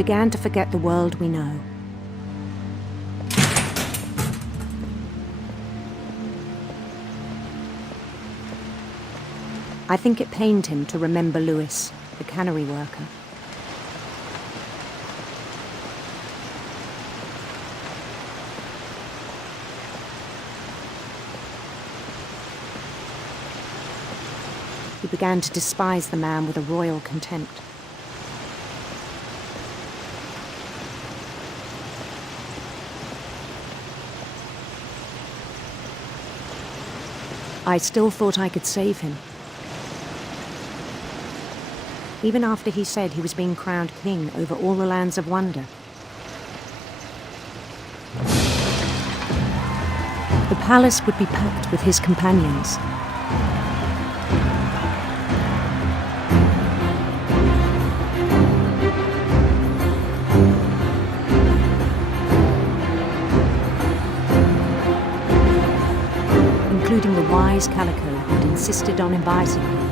began to forget the world we know. I think it pained him to remember Lewis, the cannery worker. He began to despise the man with a royal contempt. I still thought I could save him. Even after he said he was being crowned king over all the lands of wonder. The palace would be packed with his companions. Including the wise Calico who'd insisted on inviting him.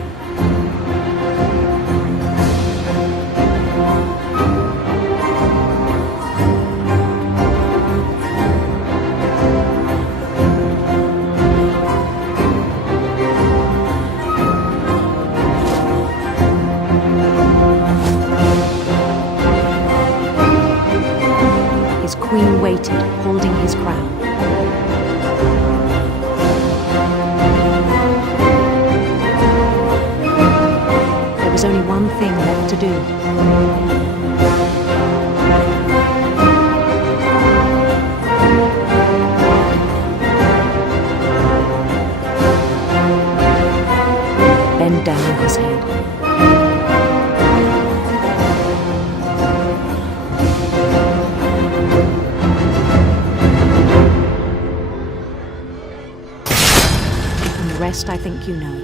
His queen waited, holding his crown. There was only one thing left to do. Bend down his head. And the rest I think you know.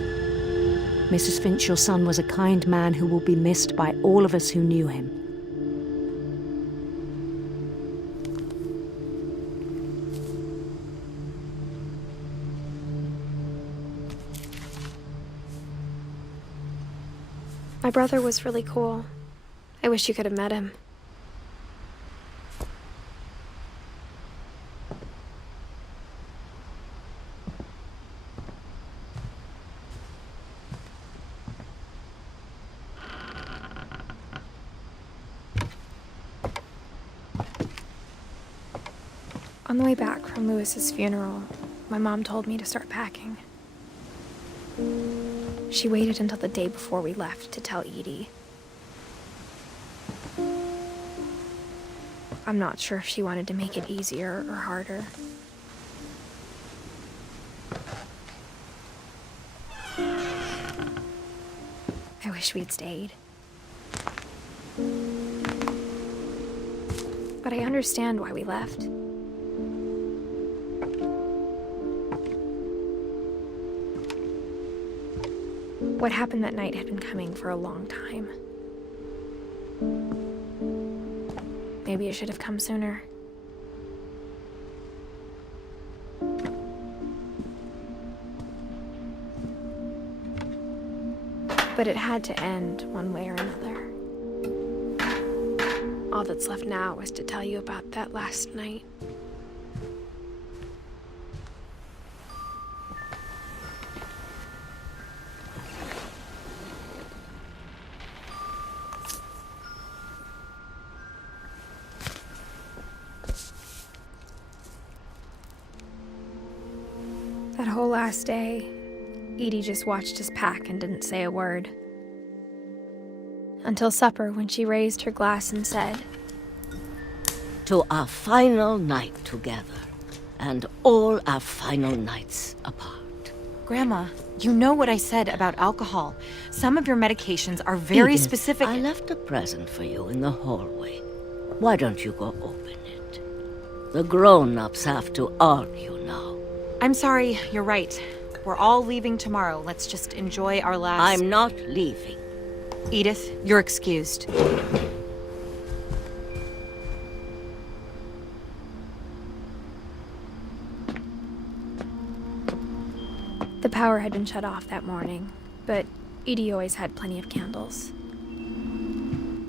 Mrs. Finch, your son was a kind man who will be missed by all of us who knew him. My brother was really cool. I wish you could have met him. On the way back from Lewis's funeral, my mom told me to start packing. She waited until the day before we left to tell Edie. I'm not sure if she wanted to make it easier or harder. I wish we'd stayed. But I understand why we left. What happened that night had been coming for a long time. Maybe it should have come sooner. But it had to end one way or another. All that's left now is to tell you about that last night. That whole last day, Edie just watched us pack and didn't say a word. Until supper, when she raised her glass and said, "To our final night together, and all our final nights apart." Grandma, you know what I said about alcohol. Some of your medications are very Edith, specific. I left a present for you in the hallway. Why don't you go open it? The grown-ups have to argue now. I'm sorry, you're right. We're all leaving tomorrow. Let's just enjoy our last... I'm not leaving. Edith, you're excused. The power had been shut off that morning, but Edie always had plenty of candles.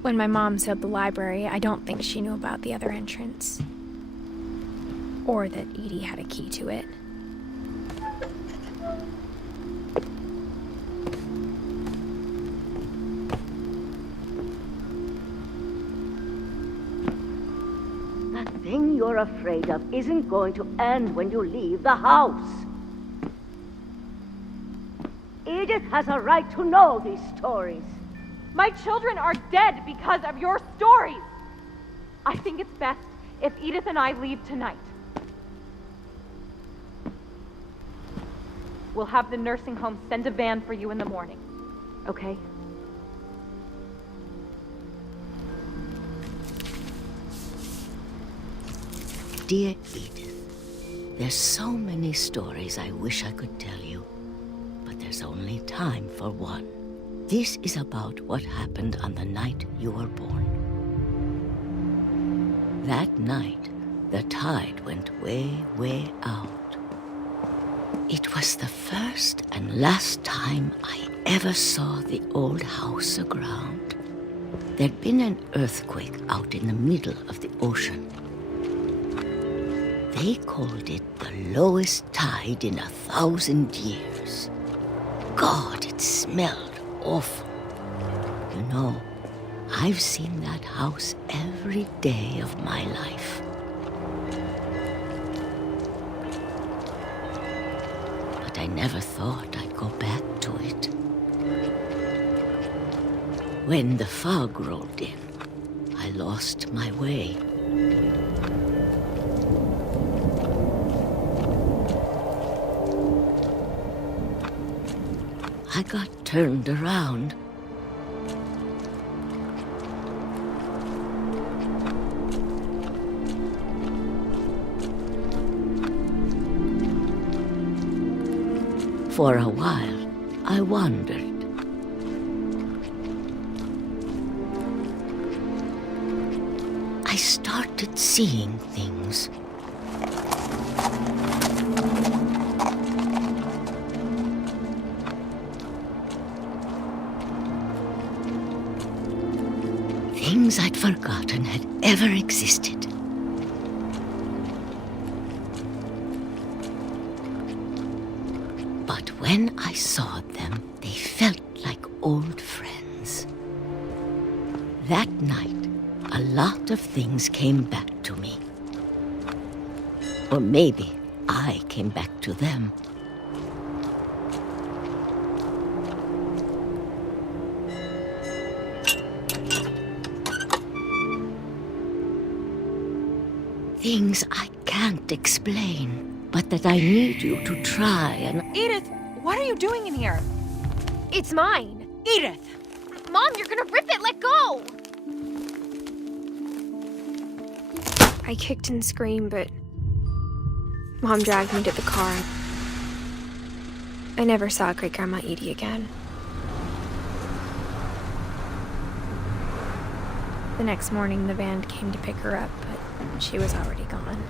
When my mom sealed the library, I don't think she knew about the other entrance. Or that Edie had a key to it. That thing you're afraid of isn't going to end when you leave the house. Edith has a right to know these stories. My children are dead because of your stories. I think it's best if Edith and I leave tonight. We'll have the nursing home send a van for you in the morning, okay? Dear Edith, there's so many stories I wish I could tell you, but there's only time for one. This is about what happened on the night you were born. That night, the tide went way, way out. It was the first and last time I ever saw the old house aground. There'd been an earthquake out in the middle of the ocean. They called it the lowest tide in 1,000 years. God, it smelled awful. You know, I've seen that house every day of my life. But I never thought I'd go back to it. When the fog rolled in, I lost my way. I got turned around. For a while, I wandered. I started seeing things. Things I'd forgotten had ever existed. But when I saw them, they felt like old friends. That night, a lot of things came back to me. Or maybe I came back to them. Things I can't explain, but that I need you to try and... Edith, what are you doing in here? It's mine! Edith! Mom, you're gonna rip it! Let go! I kicked and screamed, but Mom dragged me to the car. I never saw Great-Grandma Edie again. The next morning, the van came to pick her up, but she was already gone.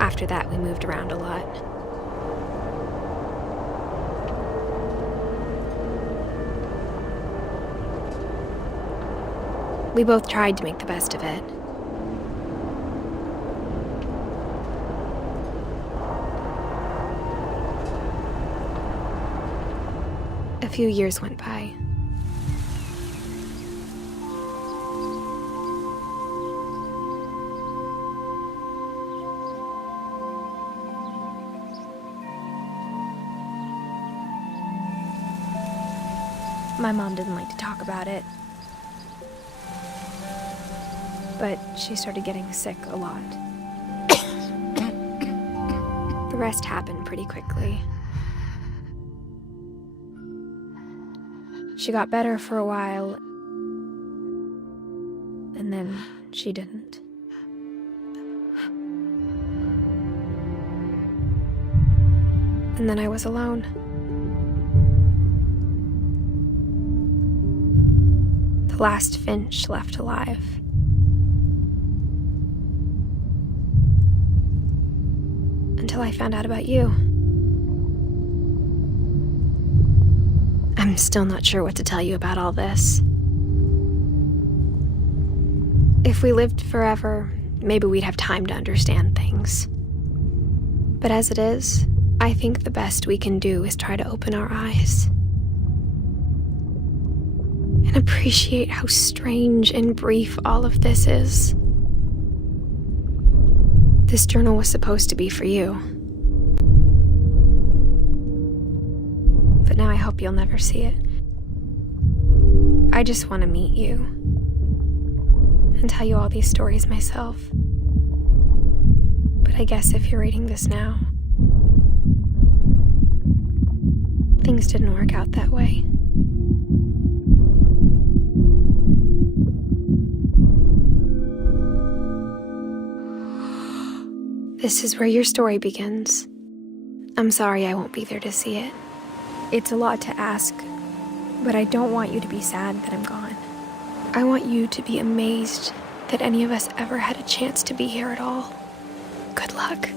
After that, we moved around a lot. We both tried to make the best of it. A few years went by. My mom didn't like to talk about it. But she started getting sick a lot. The rest happened pretty quickly. She got better for a while, and then she didn't. And then I was alone. The last Finch left alive. Until I found out about you. I I'm still not sure what to tell you about all this. If we lived forever, maybe we'd have time to understand things. But as it is, I think the best we can do is try to open our eyes and appreciate how strange and brief all of this is. This journal was supposed to be for you. But now I hope you'll never see it. I just want to meet you and tell you all these stories myself. But I guess if you're reading this now, things didn't work out that way. This is where your story begins. I'm sorry I won't be there to see it. It's a lot to ask, but I don't want you to be sad that I'm gone. I want you to be amazed that any of us ever had a chance to be here at all. Good luck.